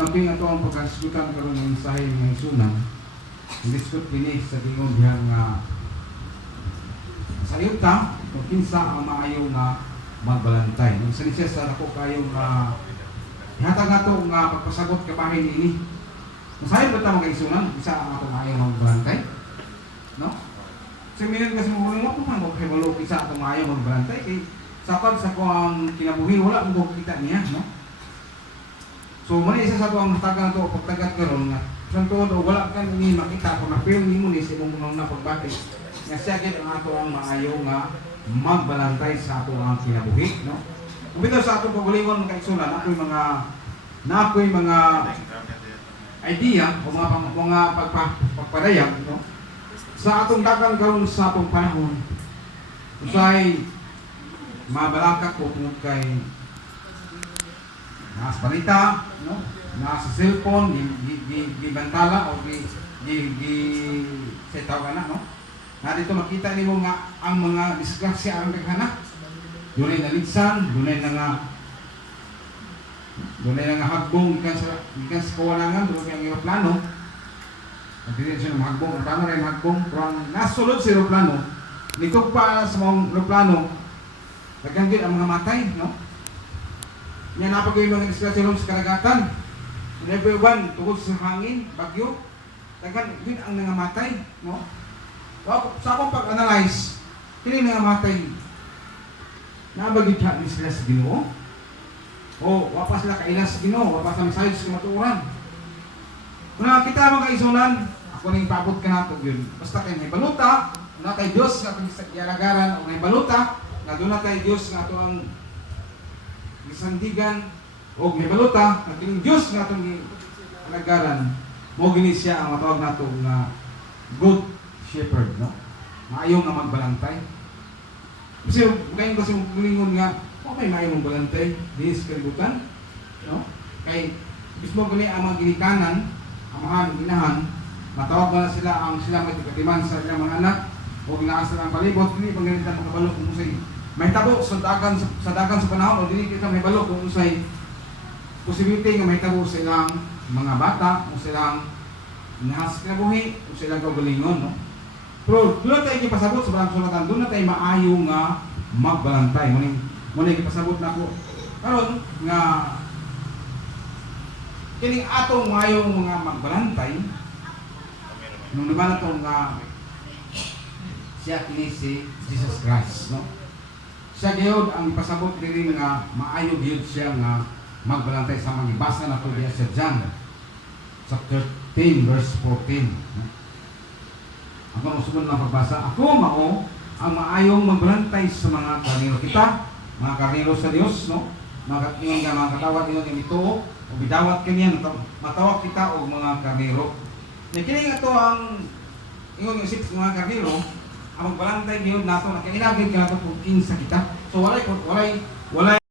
Naping ato ang pagkasigutan karon ng mensahe ng sunan. Diskut kini sa tingog diha nga sayop ta kung kinsa ang maayo nga magbalantay. Nung siya sa ako kayo nga ihatag nato nga pagpasagot kabahin ini. Masayop ba ta mga isunan isa ang ato maayo magbalantay? No? So minsan kasi mo ko man mo kay malo isa ato maayo magbalantay kay sapad sa ko ang kinabuhi wala mo kita niya, no? So mali isa sa to ang hatagan nato pagtagat karon nga santo do wala kan ini makita kung na-film nimo ni sa imong una pagbati. Nga siya gid ang ato ang maayo nga magbalantay sa ato ang kinabuhi, no? Kung bitaw sa atong pagalingon mga igsunan, ako'y mga idea o mga pagpadayag, no? Sa atong dagan karon sa atong panahon. Usay mabalaka ko tungod kay nasa balita, no? Nasa cellphone, gibantala o setaw na, no? Na dito makita nimo nga ang mga disgrasya ang daghana. Dunay naligsan, dunay na nga hagbong gikan sa kawalangan, dunay ang eroplano. Dili siya mahagbong, tama rin hagbong, pero nasulod sa eroplano, nito pa sa mga eroplano, nagkanggit ang mga matay, no? Yan napagay mga disgrasya sa karagatan. Level 1, tungkol sa hangin, bagyo, din ang nangamatay, no? Sa akong pag-analyze, kini nangamatay, nabagitha ni sila sa Ginoo, o wapas sila kailas sa Ginoo, wapas na misayos sa matuuran. Kung nakakita mga isunan, ako nang ipabot ka nato yun. Basta kayo may baluta, na kay Diyos nga itong ialagaran, o may baluta, na doon na kay Diyos nga ito ang isandigan, o may baluta, na kining Diyos nga itong ialagaran, mo gini siya ang matawag nato nga good shepherd, no? Maayo nga magbalantay. Kasi ngayon kasi maglingon nga, okay maayo magbalantay, di sa kalibutan, no? Kay mismo gani ang mga ginikanan, amahan, ginahan, matawag ba na sila ang sila may tigatiman sa ilang mga anak o ginaasa ang palibot, hindi pang ganito ang kabalo kung usay may tabo sa dagan sa panahon o dili kita may balo kung usay posibility nga may tabo sa ilang mga bata o silang nahas kinabuhi o silang kaugalingon, no? Pero doon tayo ipasabot sa barang sulatan, doon na tayo maayo nga magbalantay. Muna ipasabot na ko karon nga kining atong maayo mga magbalantay nung naman ito nga siya kini si Jesus Christ, no? Siya gayud ang ipasabot diri nga maayo gyud siya nga magbalantay sa mga ibasa na to diya sa John chapter 13 verse 14, no? Ako ang sumunod na pagbasa, ako mao ang maayong magbalantay sa mga karnero kita, mga karnero sa Dios, no? Mga katawat ninyo ng ito, o bidawat kaniya, matawag kita o mga karnero. Nakinig ito ang ingon yung six mga karnero, ang magbalantay ngayon nato, na kinilagin ka nato kung kinsa kita. So walay